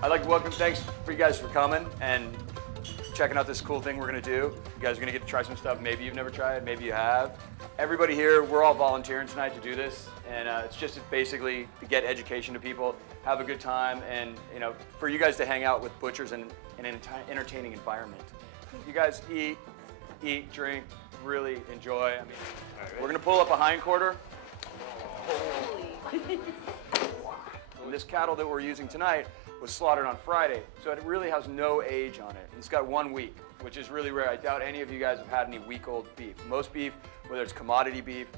I'd like to welcome, thanks for you guys for coming and checking out this cool thing we're gonna do. You guys are gonna get to try some stuff maybe you've never tried, maybe you have. Everybody here, we're all volunteering tonight to do this, and it's just basically to get education to people, have a good time, and for you guys to hang out with butchers in an entertaining environment. You guys eat, drink, really enjoy. I mean, we're gonna pull up a hindquarter. And this cattle that we're using tonight was slaughtered on Friday, so it really has no age on it. It's got 1 week, which is really rare. I doubt any of you guys have had any week-old beef. Most beef, whether it's commodity beef,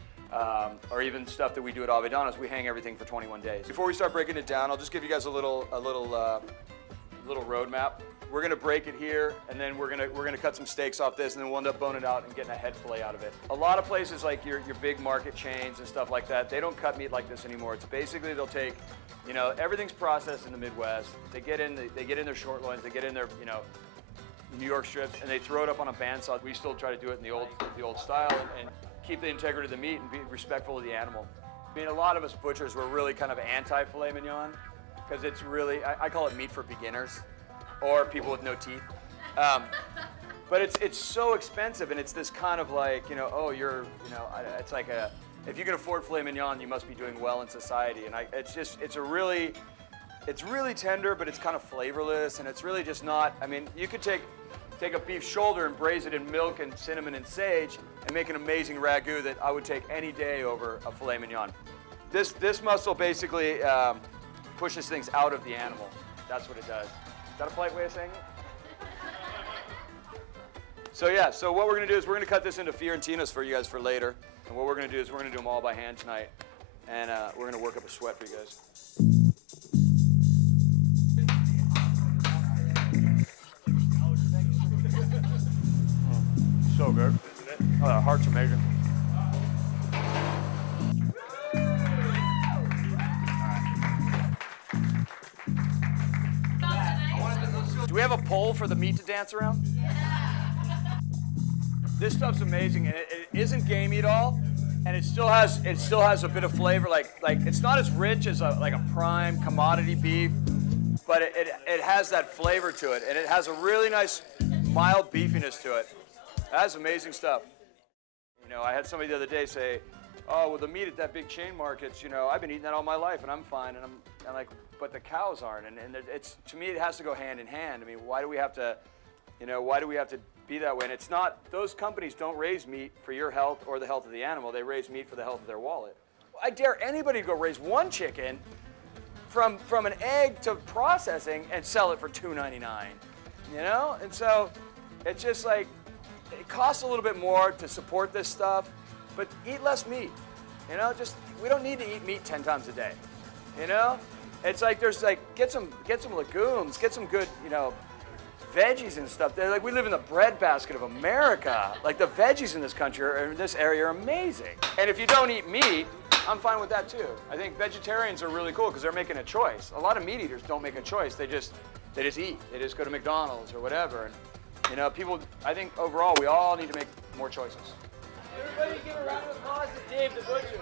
or even stuff that we do at Avellanos, we hang everything for 21 days. Before we start breaking it down, I'll just give you guys a little roadmap. We're gonna break it here, and then we're gonna cut some steaks off this, and then we'll end up boning it out and getting a head fillet out of it. A lot of places like your big market chains and stuff like that, they don't cut meat like this anymore. It's basically they'll take, everything's processed in the Midwest. They get in their short loins, they get in their, New York strips, and they throw it up on a bandsaw. We still try to do it in the old style and keep the integrity of the meat and be respectful of the animal. I mean, a lot of us butchers were really kind of anti-filet mignon because it's really, I call it meat for beginners or people with no teeth. But it's so expensive, and it's this kind of like, it's like if you can afford filet mignon, you must be doing well in society. And it's really tender, but it's kind of flavorless, and it's really just not, I mean, you could take a beef shoulder and braise it in milk and cinnamon and sage and make an amazing ragu that I would take any day over a filet mignon. This muscle basically pushes things out of the animal. That's what it does. Is that a polite way of saying it? So yeah, so what we're gonna do is we're gonna cut this into Fiorentinas for you guys for later. And what we're gonna do is we're gonna do them all by hand tonight. And we're gonna work up a sweat for you guys. So good, isn't it? Oh, that heart's amazing. Do we have a pole for the meat to dance around? This stuff's amazing, and it isn't gamey at all, and it still has a bit of flavor. Like it's not as rich as like a prime commodity beef, but it has that flavor to it, and it has a really nice mild beefiness to it. That's amazing stuff. I had somebody the other day say, "Oh, well, the meat at that big chain markets, I've been eating that all my life, and I'm fine." And I'm like, "But the cows aren't." And it's, to me, it has to go hand in hand. I mean, why do we have to, be that way? And it's not, those companies don't raise meat for your health or the health of the animal. They raise meat for the health of their wallet. I dare anybody to go raise one chicken from an egg to processing and sell it for $2.99, And so it's just like, it costs a little bit more to support this stuff, but eat less meat. We don't need to eat meat 10 times a day. It's like there's like get some legumes, get some good, veggies and stuff. They're like, we live in the breadbasket of America. Like the veggies in this country or in this area are amazing. And if you don't eat meat, I'm fine with that too. I think vegetarians are really cool because they're making a choice. A lot of meat eaters don't make a choice. They just eat. They just go to McDonald's or whatever. And people, I think overall we all need to make more choices. Everybody give a round of applause to Dave the Butcher.